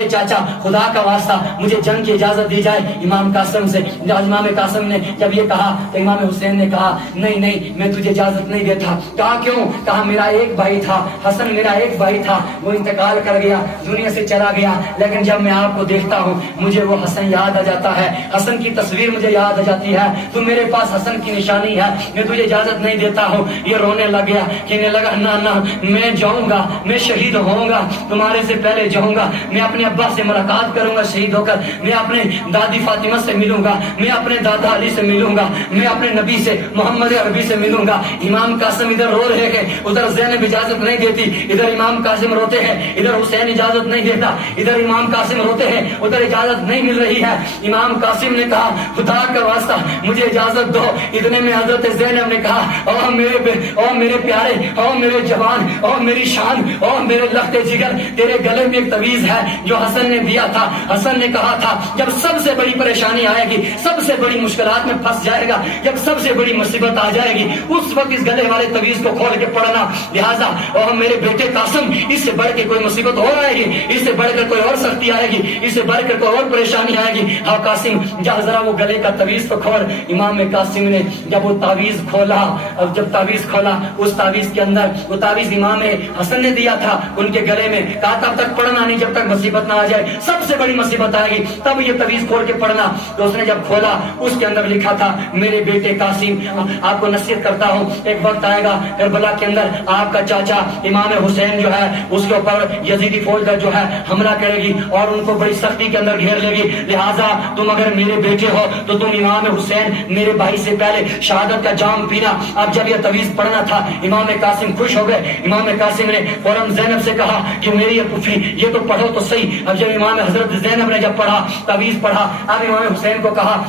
چاچا خدا کا واسطہ مجھے جنگ کی اجازت دی جائے امام قاسم سے. امام قاسم نے جب یہ کہا تو امام حسین نے کہا نہیں نہیں میں تجھے اجازت نہیں دیتا. کہا کیوں؟ کہا میرا ایک بھائی تھا حسن، میرا ایک بھائی تھا، وہ انتقال کر گیا، دنیا سے چلا گیا، لیکن جب میں آپ کو دیکھتا ہوں مجھے وہ حسن یاد آ جاتا ہے، حسن کی تصویر مجھے یاد آ جاتی ہے. تو میرے پاس حسن کی نشانی ہے، میں تجھے اجازت نہیں دیتا ہوں. یہ رونے لگ گیا، کہنے لگا نہ میں جاؤں گا، میں شہید ہوں گا، تمہارے سے پہلے جاؤں گا، میں اپنے ابا سے ملاقات کروں گا شہید ہو کر، میں اپنے دادی فاطمہ سے ملوں گا، میں اپنے دادا علی سے ملوں گا، میں اپنے نبی سے محمد عربی سے ملوں گا. امام قاسم ادھر رو رہے ہیں، ادھر زینب اجازت نہیں دیتی، ادھر امام قاسم روتے ہیں، ادھر حسین اجازت نہیں دیتا، ادھر امام قاسم روتے ہیں، ادھر اجازت نہیں مل رہی ہے. امام قاسم نے کہا خدا کا واسطہ مجھے اجازت دو. اتنے میں حضرت زینب نے کہا او میرے پیارے، او میرے جوان، او میری شان، او میرے لخت جگر، تیرے گلے میں ایک تعویذ ہے جو حسن نے دیا تھا. حسن نے کہا تھا جب سب سے بڑی پریشانی آئے گی، سب سے بڑی مشکلات میں پھنس جائے گا، جب سب سے بڑی مصیبت آ جائے گی، اس وقت اس گلے والے تعویذ کو کھول کے پڑھنا. لہذا او میرے بیٹے قاسم، اس سے بڑھ کے کوئی مصیبت اور آئے گی، اس سے بڑھ کر کوئی اور سختی آئے گی، اس سے بڑھ کر کوئی اور پریشانی آئے گی. ہاں قاسم جا ذرا وہ گلے کا تعویذ تو کھول. امام قاسم نے جب وہ تعویذ کھولا، اب جب تعویذ کھولا اس تعویذ کے اندر وہ تعویذ امام حسن نے دیا تھا ان کے گلے میں. کہا تب تک پڑھنا نہیں جب تک مصیبت نہ آ جائے، سب سے بڑی مصیبت آئے گی تب یہ تعویذ کھول کے پڑھنا. تو اس نے جب کھولا اس کے اندر لکھا تھا میرے بیٹے قاسم آپ کو نصیحت کرتا ہوں، ایک وقت آئے گا کربلا کے اندر آپ کا چاچا امام حسین جو ہے اس کے اوپر یزیدی فوج جو ہے حملہ کرے گی اور ان کو بڑی سختی کے اندر گھیر لے گی. لہٰذا تم اگر میرے بیٹے ہو تو تم امام حسین میرے بھائی سے پہلے شہادت کا جام پینا. اب جب یہ تعویذ پڑھنا تھا امام قاسم خوش ہو گئے. امام قاسم نے فوراً زینب سے کہا کہ میری پھوپھی یہ تو پڑھو تو صحیح. اب جب امام حضرت زینب نے جب پڑھا تعویذ پڑھا، اب امام حسین کو کہا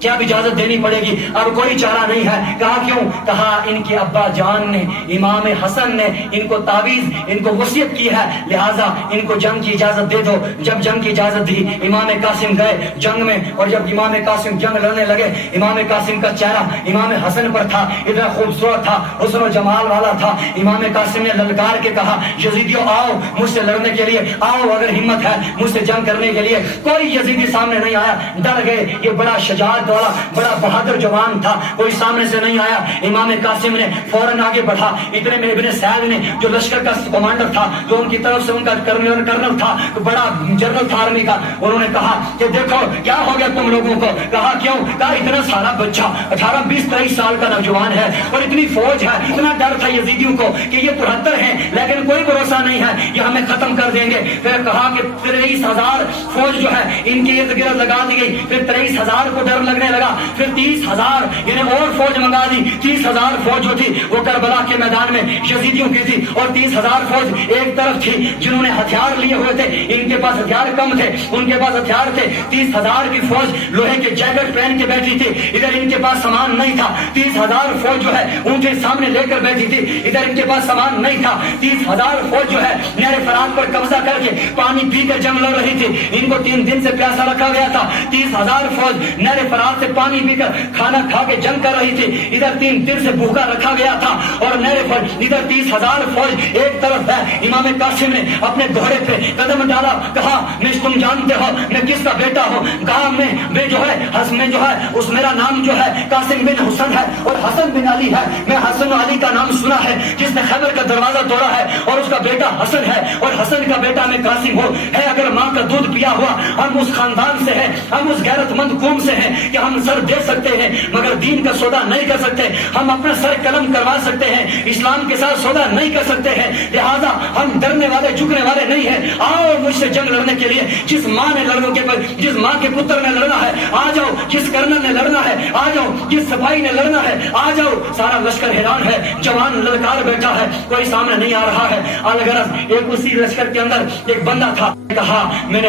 کیا اب اجازت دینی پڑے گی، اب کوئی چارہ نہیں ہے. کہا کیوں؟ کہا ان کے ابا جان نے امام حسن نے ان کو تعویذ ان کو وصیت کی ہے، لہٰذا ان کو جنگ کی اجازت دے دو. جب جنگ کی اجازت دی امام قاسم گئے جنگ میں، اور جب امام قاسم جنگ لڑنے لگے امام قاسم کا چہرہ امام حسن پر تھا، اتنا خوبصورت تھا، حسن و جمال والا تھا. امام قاسم نے للکار کے کہا یزیدیوں آؤ مجھ سے لڑنے کے لیے، آؤ اگر ہمت ہے مجھ سے جنگ کرنے کے لیے. کوئی یزیدی سامنے نہیں آیا، ڈر گئے. یہ بڑا شجاعت والا بڑا بہادر جوان تھا، کوئی سامنے سے نہیں آیا. امام قاسم نے فوراً آگے بڑھا. اتنے میں ابن سعد نے جو لشکر کا کمانڈر تھا، جو ان کی طرف سے ان کا کرنل تھا، بڑا جنرل تھا آرمی کا، انہوں نے کہا کہ دیکھو کیا ہو گیا تم لوگوں کو. کہا کیوں؟ کہا اتنا سارا بچہ 18 20 23 سال کا نوجوان ہے اور اتنی فوج ہے. اتنا ڈر تھا یزیدیوں کو کہ یہ 73 ہیں لیکن کوئی بھروسہ نہیں ہے یہ ہمیں ختم کر دیں گے. پھر کہا کہ 23,000 فوج جو ہے ان کے ارد گرد لگا دی گئی. پھر 23,000 کو ڈر لگنے لگا. پھر 30,000 یعنی اور فوج منگا دی. 30,000 فوج جو تھی وہ کربلا کے میدان میں یزیدیوں کی تھی، اور 30,000 فوج ایک طرف تھی جنہوں نے ہتھیار لیے ہوئے تھے. ان کے پاس ہتھیار کم تھے، ان کے پاس ہتھیار تھے. 30,000 کی فوج لوہے کے جیکٹ پہن کے بیٹھی تھی، ادھر ان کے پاس سامان نہیں تھا. 30,000 فوج جو ہے اونٹے سامنے لے کر بیٹھی تھی، ادھر ان کے پاس سامان نہیں تھا. 30,000 فوج جو ہے نہر فرات پر قبضہ کر کے پانی پی کر جنگ لڑ رہی تھی. ان کو 3 دن سے پیاسا رکھا گیا تھا. 30,000 فوج نہر فرات سے پانی پی کر کھانا کھا کے جنگ کر رہی تھی. ادھر 3 دن سے بھوکا رکھا گیا تھا اور نہر پر ادھر 30,000 فوج ایک طرف ہے. امام قاسم نے اپنے گھوڑے پہ قدم ڈالا. کہا میں تم جانتے ہو میں کس کا بیٹا ہوں؟ کہا میں جو ہے اس میرا نام جو ہے قاسم بن حسن ہے اور حسن بن علی ہے. میں حسن علی کا نام سنا ہے جس نے خیبر کا دروازہ توڑا ہے اور اس کا بیٹا حسن ہے اور حسن کا بیٹا میں قاسم ہوں. ہے اگر ماں کا دودھ پیا ہوا ہم اس خاندان سے ہیں، ہم اس غیرت مند قوم سے ہیں کہ ہم سر دے سکتے ہیں مگر دین کا سودا نہیں کر سکتے. ہم اپنا سر قلم کروا سکتے ہیں، اسلام کے ساتھ سودا نہیں کر سکتے ہیں. لہذا ہم ڈرنے والے جھکنے والے نہیں ہیں. آؤ مجھ سے جنگ لڑنے کے لیے. جس ماں نے لڑنے کے جس ماں کے پتر نے لڑنا ہے آ جاؤ، جس کرنل نے لڑنا ہے آ جاؤ، جس سپاہی نے لڑنا ہے آ جاؤ. سارا لشکر حیران ہے، جوان للکار بیٹھا ہے، کوئی سامنے نہیں آ رہا ہے. الغرض ایک اسی لشکر کے اندر ایک بندہ تھا. کہا میں نے